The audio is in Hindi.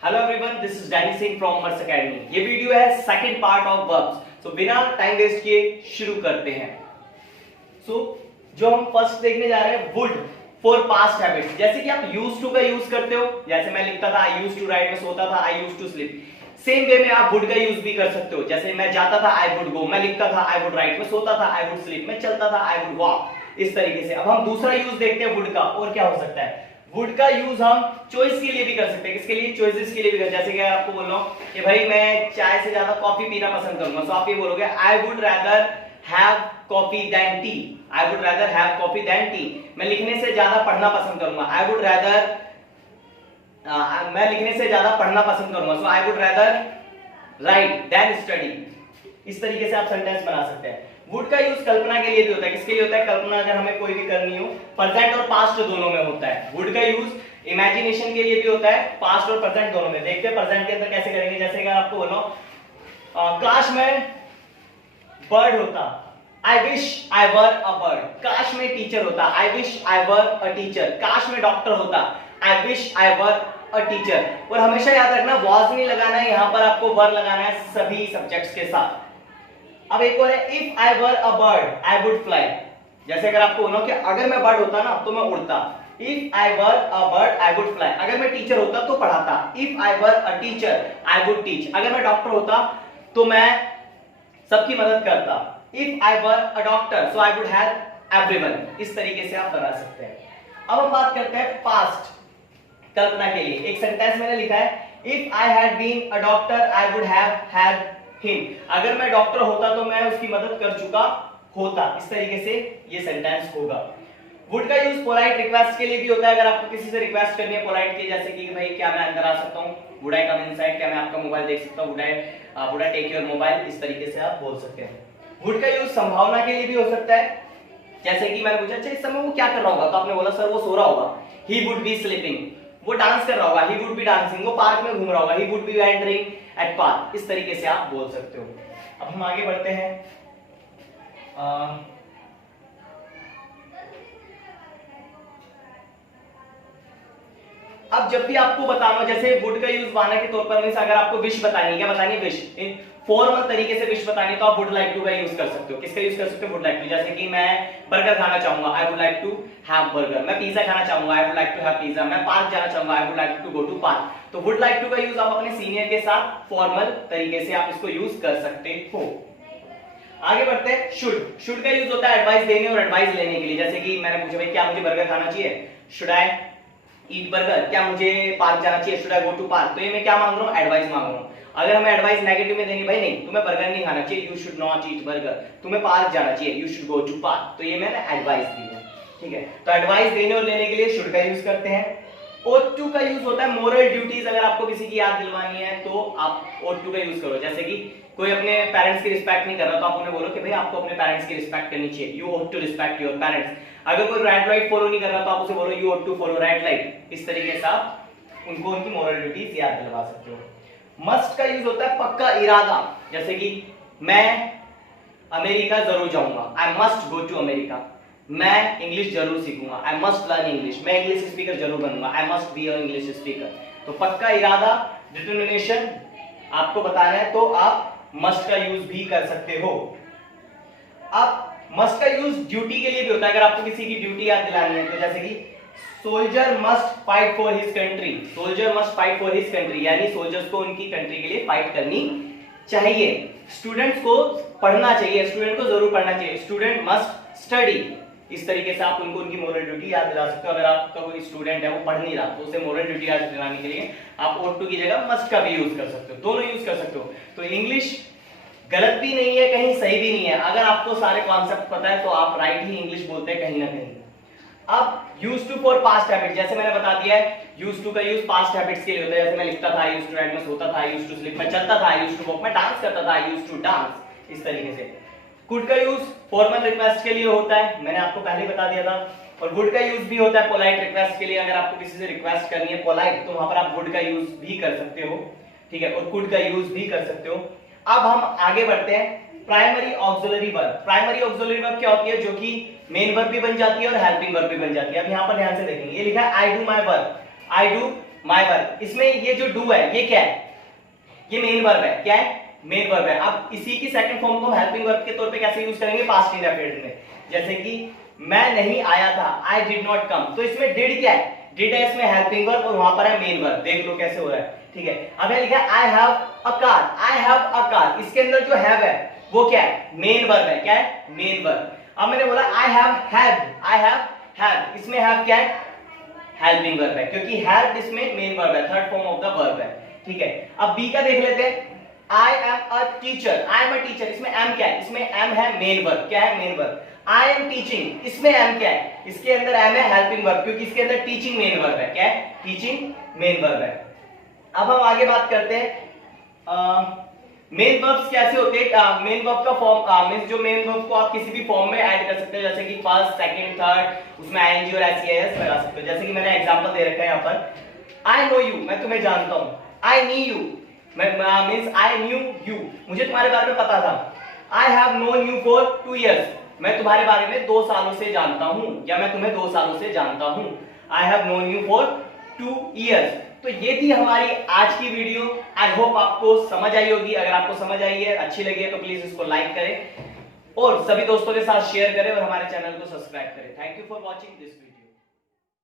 Hello everyone, this is Danny Singh from MERS academy. ये वीडियो है सेकंड पार्ट ऑफ वर्ब्स। सो बिना टाइम वेस्ट किए शुरू करते हैं। जो हम फर्स्ट देखने जा रहे हैं, वुड फॉर पास्ट हैबिट्स। जैसे कि आप यूज्ड टू का यूज करते हो, जैसे मैं लिखता था आई यूज्ड टू राइट, मैं सोता था I used to sleep. Same way में आप वुड का यूज भी कर सकते हो। जैसे मैं जाता था आई वुड गो, मैं लिखता था आई वुड राइट, मैं सोता था आई वुड स्लीप, मैं चलता था आई वुड वॉक। इस तरीके से अब हम दूसरा यूज देखते हैं वुड का। और क्या हो सकता है? वुड का यूज हम चॉइस के लिए भी कर सकते हैं। किसके लिए? चॉइसेस के लिए भी कर। जैसे कि आपको बोल रहा हूं कि भाई मैं चाय से ज्यादा कॉफी पीना पसंद करूंगा, तो आप ये बोलोगे I would rather have coffee than tea. I would rather have coffee than tea. मैं लिखने से ज्यादा पढ़ना पसंद करूंगा, आई वुड रादर मैं लिखने से ज्यादा पढ़ना पसंद करूंगा, so I would rather write than study. इस तरीके से आप सेंटेंस बना सकते हैं। वुड का यूज कल्पना के लिए भी होता है। किसके लिए होता है? कल्पना अगर हमें कोई भी करनी हो, प्रेजेंट और पास्ट दोनों में होता है। वुड का यूज इमेजिनेशन के लिए भी होता है, पास्ट और प्रेजेंट दोनों में। देखते हैं प्रेजेंट के अंदर कैसे करेंगे। जैसे कि आपको बोलो काश में बर्ड होता, I wish I were a bird. काश में टीचर होता, I wish I were a teacher. काश में डॉक्टर होता, I wish I were a teacher. और हमेशा याद रखना वॉज नहीं लगाना है, यहां पर आपको वर लगाना है सभी सब्जेक्ट्स के साथ। अब एक और है, if I were a bird I would fly. जैसे अगर आपको बोलो कि अगर मैं बर्ड होता ना तो मैं उड़ता, if I were a bird I would fly. अगर मैं टीचर होता तो पढ़ाता, if I were a teacher I would teach. अगर मैं डॉक्टर होता तो मैं सबकी मदद करता, if I were a doctor so I would help everyone. इस तरीके से आप बना सकते हैं। अब हम बात करते हैं पास्ट कल्पना के लिए। एक सेंटेंस मैंने लिखा है, if I had been a doctor I would have helped him. अगर मैं डॉक्टर होता तो मैं उसकी मदद कर चुका होता। इस तरीके से ये सेंटेंस होगा। वुड का यूज पोलाइट रिक्वेस्ट के लिए भी होता है। अगर आपको किसी से रिक्वेस्ट करनी है पोलाइट की, जैसे कि भाई क्या मैं अंदर आ सकता हूं, वुड आई कम इनसाइड, क्या मैं आपका मोबाइल देख सकता हूं, would I take your mobile. इस तरीके से आप बोल सकते हैं। वुड का यूज संभावना के लिए भी हो सकता है। जैसे कि मैंने पूछा अच्छा इस समय वो क्या कर रहा होगा, तो आपने बोला सर वो सो रहा होगा, ही वुड बी स्लीपिंग। वो डांस कर रहा होगा, he would be dancing। वो पार्क में घूम रहा होगा, he would be wandering at park। इस तरीके से आप बोल सकते हो। अब हम आगे बढ़ते हैं। अब जब भी आपको बताना, जैसे वुड का यूज वाना के तौर पर, अगर आपको विश बतानी है, क्या बतानी है? विश। इन फॉर्मल तरीके से विश बतानी है तो आप वुड लाइक टू का यूज कर सकते हो। किसका यूज कर सकते हो? Would like to. जैसे कि मैं बर्गर खाना चाहूंगा, I would like to have burger. मैं पिज्जा खाना चाहूंगा, I would like to have pizza. मैं पार्क जाना चाहूंगा, I would like to go to park. तो वुड लाइक टू का यूज आप अपने सीनियर के साथ फॉर्मल तरीके से आप इसको यूज कर सकते हो। आगे बढ़ते हैं। शुड। शुड का यूज होता है एडवाइस देने और एडवाइस लेने के लिए। जैसे कि मैंने पूछा भाई क्या मुझे बर्गर खाना चाहिए, शुड आई ईट बर्गर। क्या मुझे पार्क जाना चाहिए, should I go to park. तो ये मैं क्या मांग रहा हूं? एडवाइस मांग रहा हूं। अगर हमें एडवाइस नेगेटिव में देनी, भाई नहीं तुम्हें बर्गर नहीं खाना चाहिए, you should not eat burger. तुम्हें पार्क जाना चाहिए, you should go to park. तो ये मैंने एडवाइस दी है, ठीक है। तो एडवाइस देने और लेने के लिए शुड का यूज करते हैं। ought to का यूज होता है मोरल ड्यूटीज। अगर आपको किसी की याद दिलवानी है तो आप ought to का यूज करो। जैसे कि कोई अपने पेरेंट्स की रिस्पेक्ट नहीं कर रहा तो आप उन्हें बोलो कि भाई आपको अपने पेरेंट्स की रिस्पेक्ट करनी चाहिए, you ought to respect your parents। अगर कोई रेड लाइट फॉलो नहीं कर रहा तो आप उसे बोलो you ought to follow red light. इस तरीके से आप उनको उनकी मोरल ड्यूटीज याद दिलवा सकते हो। मस्ट का यूज होता है पक्का इरादा। जैसे कि मैं अमेरिका जरूर जाऊंगा, I must go to America. मैं इंग्लिश जरूर सीखूंगा, आई मस्ट लर्न इंग्लिश। मैं इंग्लिश स्पीकर जरूर बनूंगा, I must be a English speaker. तो पक्का इरादा, डिटरमिनेशन आपको बताना है तो आप मस्ट का यूज भी कर सकते हो। अब मस्ट का यूज ड्यूटी के लिए भी होता है। अगर आपको किसी की ड्यूटी याद दिलानी है तो जैसे कि soldier must fight for his country. Soldier must fight for his country, यानी सोल्जर्स को उनकी कंट्री के लिए फाइट करनी चाहिए। स्टूडेंट्स को पढ़ना चाहिए, स्टूडेंट को जरूर पढ़ना चाहिए, स्टूडेंट मस्ट स्टडी। इस तरीके से आप उनको उनकी मोरल ड्यूटी याद दिला सकते हो। अगर आपका कोई स्टूडेंट है वो पढ़ नहीं रहा तो उसे मोरल ड्यूटी याद दिलाने के लिए आप ought to की जगह मस्ट का भी यूज कर सकते हो। दोनों यूज कर सकते हो। तो इंग्लिश गलत भी नहीं है, कहीं सही भी नहीं है। अगर आपको सारे कॉन्सेप्ट पता है तो आप राइट ही इंग्लिश बोलते हैं कहीं ना कहीं। अब used to for past habit, जैसे मैंने बता दिया है यूज टू का यूज पास्ट हैबिट्स के लिए होता है। जैसे मैं लिखता था आई यूज्ड टू राइट, मैं सोता था आई यूज्ड टू स्लीप, मैं चलता था आई यूज्ड टू वॉक, मैं डांस करता था आई यूज्ड टू डांस। इस तरीके से कुड का यूज फॉर्मल रिक्वेस्ट के लिए होता है, मैंने आपको पहले बता दिया था। और वुड का यूज भी होता है पोलाइट रिक्वेस्ट के लिए। अगर आपको किसी से रिक्वेस्ट करनी है पोलाइट तो वहां पर आप वुड का यूज भी कर सकते हो, ठीक है, और कुड का यूज भी कर सकते हो। अब हम आगे बढ़ते हैं। Primary auxiliary verb. Primary auxiliary verb क्या होती है? जो कि मेन वर्ब भी बन जाती है और हेल्पिंग वर्ब भी बन जाती है। अब यहां पर ध्यान से देखेंगे, ये लिखा है I do my work, I do my verb. इसमें ये जो डू है ये क्या है, ये मेन वर्ब है। क्या है, मेन वर्ब है। अब इसी की सेकंड फॉर्म को हम हेल्पिंग वर्ब के तौर पे कैसे यूज करेंगे, पास्ट इंडेफिनिट में। जैसे कि मैं नहीं आया था, आई डिड नॉट कम, तो इसमें डिड क्या है, डिड है इसमें हेल्पिंग वर्ब और वहां पर है मेन वर्ब। देख लो कैसे हो रहा है, ठीक है। अब यहां लिखा है I have a car, I have a car, इसके अंदर जो हैव है वो क्या है, मेन वर्ब है। क्या है, मेन वर्ब। अब मैंने बोला I have had, I have had, इसमें हैव क्या है, हेल्पिंग वर्ब है, क्योंकि हैड इसमें मेन वर्ब है, third form of the verb है, ठीक है। अब बी का देख लेते हैं, I am a teacher, I am a teacher, इसमें एम क्या है, इसमें एम है मेन वर्ब। क्या है, main verb. I am teaching, इसमें एम क्या है, इसके अंदर एम है हेल्पिंग वर्ब, क्योंकि इसके अंदर टीचिंग मेन वर्ब है। क्या है, टीचिंग मेन वर्ब है। अब हम आगे बात करते हैं मेन वर्ब्स कैसे होते हैं। मेन वर्ब का फॉर्म मींस जो मेन वर्ब को आप किसी भी फॉर्म में ऐड कर सकते हो, जैसे कि फर्स्ट, सेकंड, थर्ड, उसमें आईएनजी और एसईएस लगा सकते हो। जैसे कि मैंने एग्जांपल दे रखा है यहाँ पर, आई नो यू, मैं तुम्हें जानता हूं। आई नी यू, मैं मींस आई न्यू यू, मुझे तुम्हारे बारे में पता था। I have known you for 2 years, मैं तुम्हारे बारे में 2 सालों से जानता हूं, या मैं तुम्हें 2 सालों से जानता हूं। I have known you for 2 years. तो ये थी हमारी आज की वीडियो। आई होप आपको समझ आई होगी। अगर आपको समझ आई है, अच्छी लगी है, तो प्लीज इसको लाइक करें और सभी दोस्तों के साथ शेयर करें और हमारे चैनल को सब्सक्राइब करें। Thank you for watching this video.